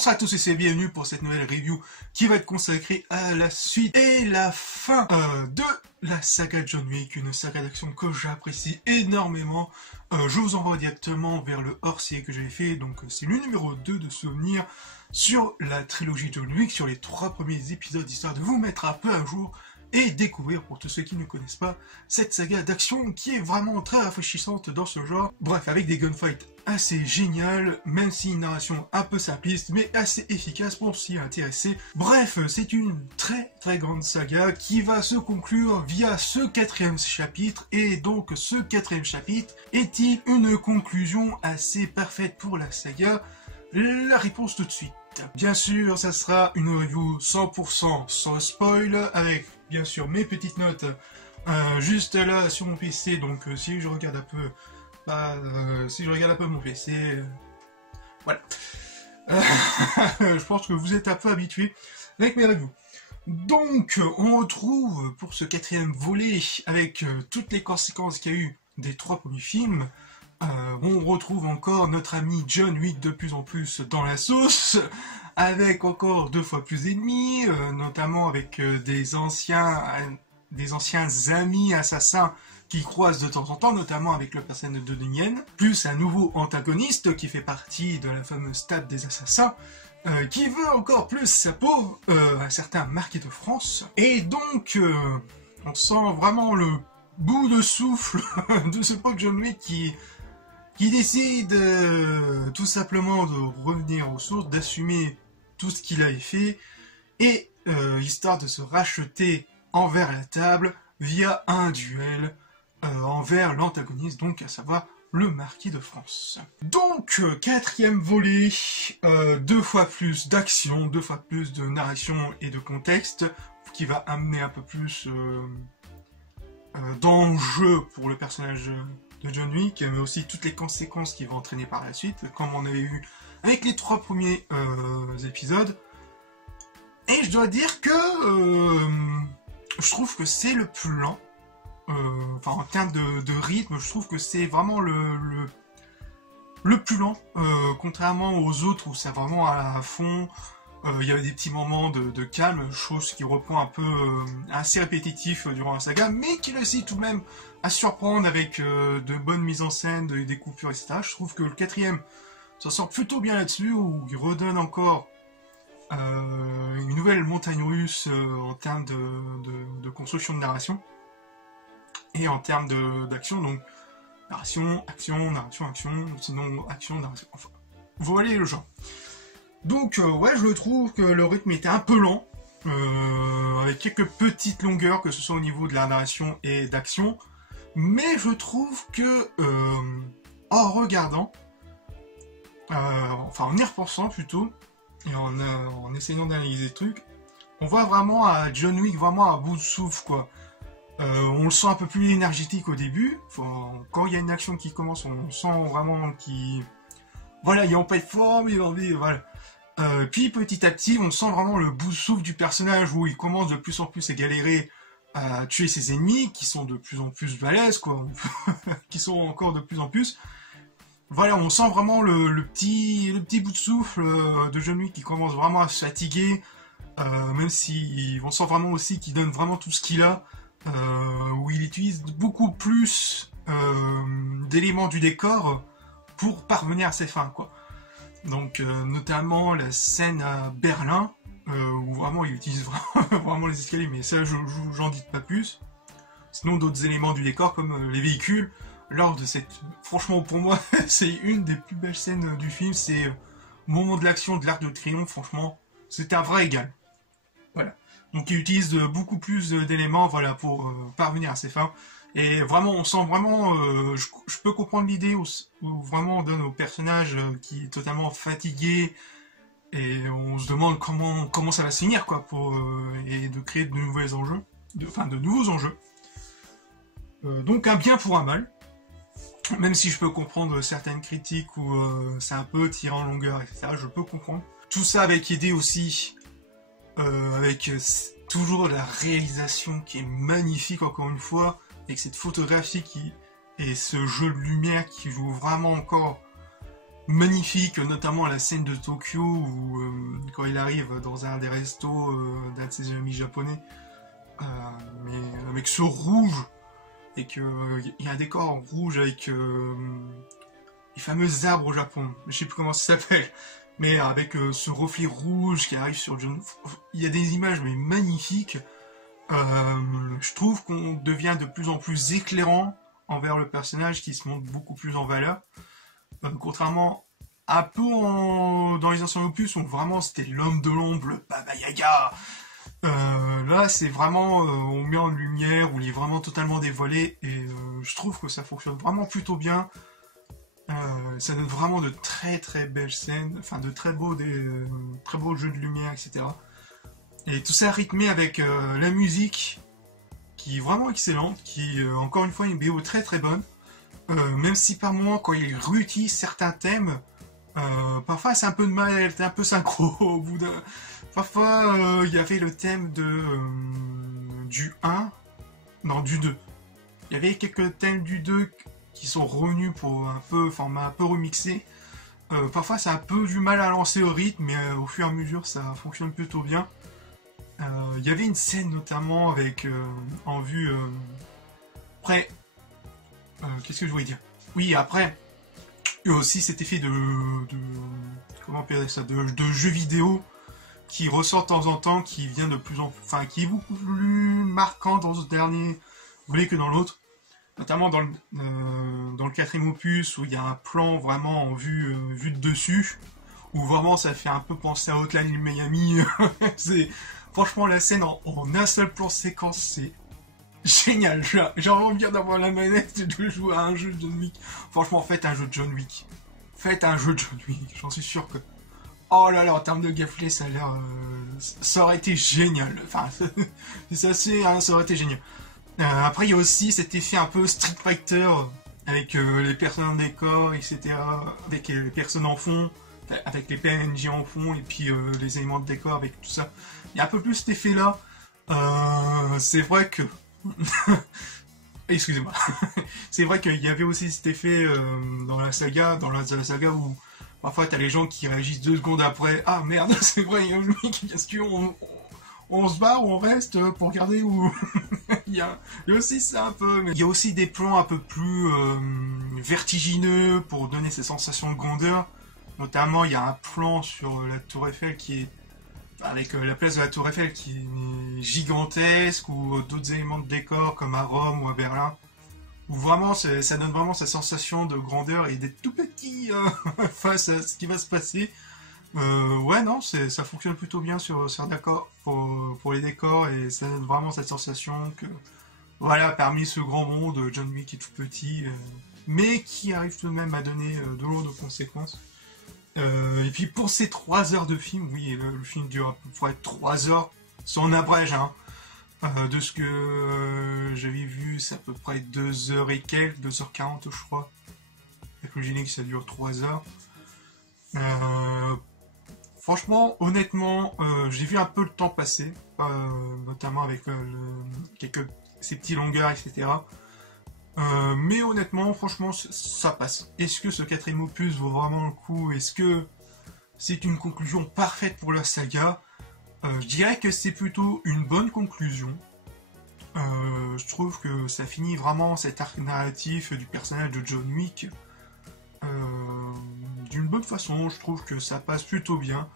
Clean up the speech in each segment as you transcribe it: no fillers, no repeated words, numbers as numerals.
Bonsoir à tous et c'est bienvenue pour cette nouvelle review qui va être consacrée à la suite et la fin de la saga John Wick, une saga d'action que j'apprécie énormément. Je vous envoie directement vers le hors-série que j'avais fait, donc c'est le numéro 2 de souvenirs sur la trilogie John Wick, sur les 3 premiers épisodes, histoire de vous mettre un peu à jour et découvrir, pour tous ceux qui ne connaissent pas, cette saga d'action qui est vraiment très rafraîchissante dans ce genre. Bref, avec des gunfights assez géniales, même si une narration un peu simpliste, mais assez efficace pour s'y intéresser. Bref, c'est une très grande saga qui va se conclure via ce 4e chapitre, et donc ce 4e chapitre est-il une conclusion assez parfaite pour la saga? La réponse tout de suite. Bien sûr, ça sera une review 100% sans spoil, avec bien sûr mes petites notes juste là sur mon PC, donc si je regarde un peu mon PC, voilà. Je pense que vous êtes un peu habitués avec mes reviews. Donc, on retrouve pour ce 4e volet, avec toutes les conséquences qu'il y a eu des 3 premiers films, on retrouve encore notre ami John Wick de plus en plus dans la sauce, avec encore 2 fois plus d'ennemis, notamment avec des anciens amis assassins qui croisent de temps en temps, notamment avec le personnage de Donnie Yen, plus un nouveau antagoniste qui fait partie de la fameuse table des assassins, qui veut encore plus sa peau, un certain Marquis de France. Et donc, on sent vraiment le bout de souffle de ce pauvre John Wick qui décide tout simplement de revenir aux sources, d'assumer tout ce qu'il avait fait, et histoire de se racheter envers la table via un duel envers l'antagoniste, donc à savoir le Marquis de France. Donc, 4e volet, 2 fois plus d'action, 2 fois plus de narration et de contexte, qui va amener un peu plus d'enjeu pour le personnage de John Wick, mais aussi toutes les conséquences qu'il va entraîner par la suite, comme on avait vu avec les 3 premiers épisodes. Et je dois dire que je trouve que c'est le plus lent. Enfin, en termes de rythme, je trouve que c'est vraiment le plus lent, contrairement aux autres où c'est vraiment à fond. Il y avait des petits moments de calme, chose qui reprend un peu assez répétitif durant la saga, mais qui réussit tout de même à surprendre avec de bonnes mises en scène, des coupures, etc. Je trouve que le 4e s'en sort plutôt bien là-dessus, où il redonne encore une nouvelle montagne russe en termes de construction de narration, et en termes d'action, donc narration, action, sinon action, narration, enfin, vous voyez le genre. Donc ouais, je trouve que le rythme était un peu lent, avec quelques petites longueurs, que ce soit au niveau de la narration et d'action, mais je trouve que en regardant, enfin en y repensant plutôt, et en essayant d'analyser le truc, on voit vraiment à John Wick vraiment à bout de souffle, quoi. On le sent un peu plus énergétique au début, quand il y a une action qui commence, on sent vraiment qu'il... Voilà, il est en pleine forme, il a envie, voilà. Puis petit à petit, on sent vraiment le bout de souffle du personnage, où il commence de plus en plus à galérer à tuer ses ennemis, qui sont de plus en plus balèzes, quoi, qui sont encore de plus en plus. Voilà, on sent vraiment le petit bout de souffle de John Wick qui commence vraiment à se fatiguer, même si on sent vraiment aussi qu'il donne vraiment tout ce qu'il a, où il utilise beaucoup plus d'éléments du décor pour parvenir à ses fins, quoi. Donc notamment la scène à Berlin, où vraiment il utilise vraiment les escaliers, mais ça j'en dis pas plus. Sinon d'autres éléments du décor comme les véhicules, lors de cette... Franchement pour moi c'est une des plus belles scènes du film, c'est au moment de l'action de l'Arc de Triomphe, franchement c'est un vrai régal. Voilà. Donc il utilise beaucoup plus d'éléments, voilà, pour parvenir à ses fins. Et vraiment, on sent vraiment, je peux comprendre l'idée où vraiment on donne au personnage qui est totalement fatigué, et on se demande comment ça va se finir, quoi, et de créer de nouveaux enjeux, de nouveaux enjeux. Donc un bien pour un mal, même si je peux comprendre certaines critiques où c'est un peu tiré en longueur, etc. Je peux comprendre. Tout ça avec aidé aussi, avec toujours la réalisation qui est magnifique, encore une fois, avec cette photographie et ce jeu de lumière qui joue vraiment encore magnifique, notamment la scène de Tokyo où quand il arrive dans un des restos d'un de ses amis japonais, mais avec ce rouge et que il y a un décor rouge avec les fameux arbres au Japon, je sais plus comment ça s'appelle, mais avec ce reflet rouge qui arrive sur John. Il y a des images mais magnifiques. Je trouve qu'on devient de plus en plus éclairant envers le personnage qui se montre beaucoup plus en valeur. Contrairement un peu dans les anciens opus où vraiment c'était l'homme de l'ombre, le Baba Yaga. Là c'est vraiment on met en lumière, où il est vraiment totalement dévoilé et je trouve que ça fonctionne vraiment plutôt bien. Ça donne vraiment de très très belles scènes, enfin de très beaux jeux de lumière, etc. Et tout ça rythmé avec la musique qui est vraiment excellente, qui encore une fois une BO très très bonne. Même si par moments quand il réutilise certains thèmes, parfois c'est un peu de mal, c'est un peu synchro au bout d'un. Parfois il y avait le thème du 1, non du 2. Il y avait quelques thèmes du 2 qui sont revenus pour un peu format un peu remixé. Parfois c'est un peu du mal à lancer au rythme, mais au fur et à mesure ça fonctionne plutôt bien. Il y avait une scène notamment avec en vue après. Qu'est-ce que je voulais dire? Oui, après, il y a aussi cet effet comment on appelle ça, de jeux vidéo qui ressort de temps en temps, qui vient de plus en plus, enfin, qui est beaucoup plus marquant dans ce dernier volet que dans l'autre, notamment dans le quatrième opus où il y a un plan vraiment en vue de dessus, où vraiment ça fait un peu penser à Hotline Miami. Franchement la scène en un seul plan séquence, c'est génial. J'ai envie bien d'avoir la manette et de jouer à un jeu de John Wick. Franchement, faites un jeu de John Wick. Faites un jeu de John Wick, j'en suis sûr que... Oh là là, en termes de gameplay, ça a l'air... ça aurait été génial. Enfin, c'est assez... Hein, ça aurait été génial. Après, il y a aussi cet effet un peu Street Fighter, avec les personnes en décor, etc. Avec les personnes en fond, avec les PNJ en fond, et puis les éléments de décor, avec tout ça. Il y a un peu plus cet effet-là. C'est vrai que... Excusez-moi. C'est vrai qu'il y avait aussi cet effet dans la saga où parfois t'as les gens qui réagissent 2 secondes après. Ah merde, c'est vrai, il y a le mec, est-ce qu'on se barre ou on reste pour regarder où il y a aussi ça un peu. Mais il y a aussi des plans un peu plus vertigineux pour donner ces sensations de grandeur. Notamment, il y a un plan sur la Tour Eiffel qui est avec la place de la Tour Eiffel qui est gigantesque, ou d'autres éléments de décor comme à Rome ou à Berlin, où vraiment ça donne vraiment cette sensation de grandeur et d'être tout petit face à ce qui va se passer. Ouais, non, ça fonctionne plutôt bien sur d'accord pour les décors, et ça donne vraiment cette sensation que voilà, parmi ce grand monde, John Wick est tout petit, mais qui arrive tout de même à donner de lourdes conséquences. Et puis pour ces 3 heures de film, oui, le film dure à peu près 3 heures, sans abrège, hein. De ce que j'avais vu, c'est à peu près 2 heures et quelques, 2h40 je crois. Avec le générique, ça dure 3 heures. Franchement, honnêtement, j'ai vu un peu le temps passer, notamment avec ces petits longueurs, etc. Mais honnêtement, franchement, ça passe. Est-ce que ce 4ème opus vaut vraiment le coup? Est-ce que c'est une conclusion parfaite pour la saga? Je dirais que c'est plutôt une bonne conclusion. Je trouve que ça finit vraiment cet arc narratif du personnage de John Wick d'une bonne façon. Je trouve que ça passe plutôt bien.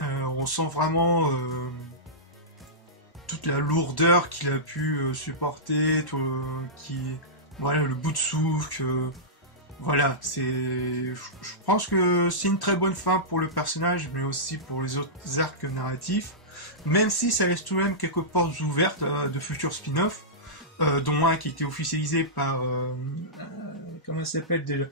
On sent vraiment toute la lourdeur qu'il a pu supporter, voilà, le bout de souffle. Voilà, je pense que c'est une très bonne fin pour le personnage, mais aussi pour les autres arcs narratifs, même si ça laisse tout de même quelques portes ouvertes de futurs spin-offs, dont un qui a été officialisé par comment elle s'appelle déjà,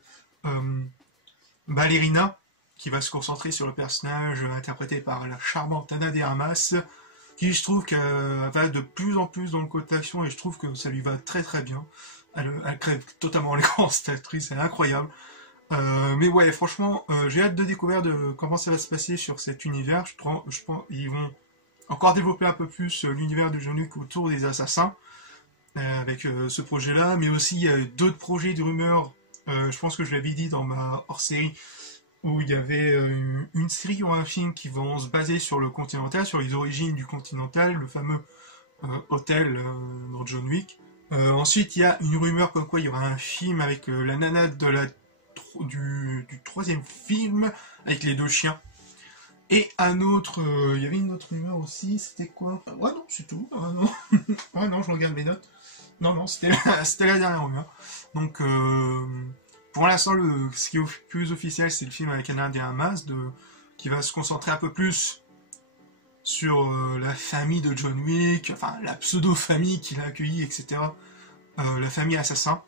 Ballerina, qui va se concentrer sur le personnage interprété par la charmante Ana de Armas, qui je trouve qu'elle va de plus en plus dans le côté action, et je trouve que ça lui va très très bien. Elle crève totalement l'écran, cette actrice, elle est incroyable. Mais ouais, franchement, j'ai hâte de découvrir comment ça va se passer sur cet univers. Je pense qu'ils vont encore développer un peu plus l'univers de John Wick autour des assassins, avec ce projet-là, mais aussi il y a d'autres projets de rumeurs Je pense que je l'avais dit dans ma hors-série, où il y avait une série ou un film qui vont se baser sur le Continental, sur les origines du Continental, le fameux hôtel dans John Wick. Ensuite, il y a une rumeur comme quoi il y aura un film avec la nana du troisième film, avec les 2 chiens. Et un autre, il y avait une autre rumeur aussi, c'était quoi? Ouais non, c'est tout. Non. Ouais non, je regarde mes notes. Non, c'était la dernière rumeur. Donc, pour l'instant, ce qui est plus officiel, c'est le film avec un Indien Hamas, qui va se concentrer un peu plus sur la famille de John Wick, enfin la pseudo-famille qu'il a accueillie, etc. La famille assassin.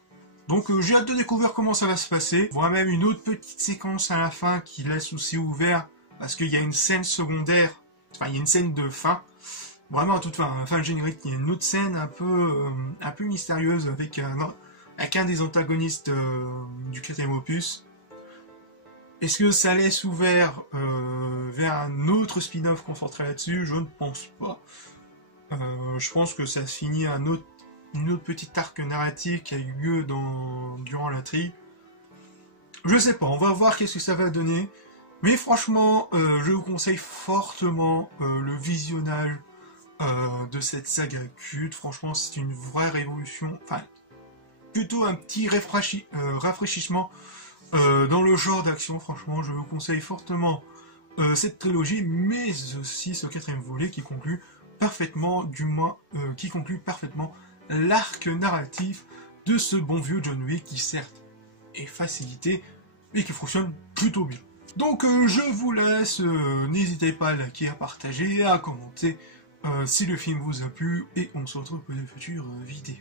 Donc j'ai hâte de découvrir comment ça va se passer. On voit même une autre petite séquence à la fin qui laisse aussi ouvert, parce qu'il y a une scène secondaire, enfin il y a une scène de fin, vraiment à toute fin, à la fin du générique, il y a une autre scène un peu mystérieuse avec un des antagonistes du 4e opus. Est-ce que ça laisse ouvert vers un autre spin-off concentré là-dessus? Je ne pense pas. Je pense que ça finit une autre petite arc narrative qui a eu lieu durant la tri. Je sais pas, on va voir qu'est-ce que ça va donner. Mais franchement, je vous conseille fortement le visionnage de cette saga culte. Franchement, c'est une vraie révolution. Enfin, plutôt un petit rafraîchissement dans le genre d'action. Franchement, je vous conseille fortement cette trilogie, mais aussi ce 4e volet qui conclut parfaitement, l'arc narratif de ce bon vieux John Wick qui certes est facilité, mais qui fonctionne plutôt bien. Donc je vous laisse, n'hésitez pas à liker, à partager, à commenter si le film vous a plu, et on se retrouve pour de futures vidéos.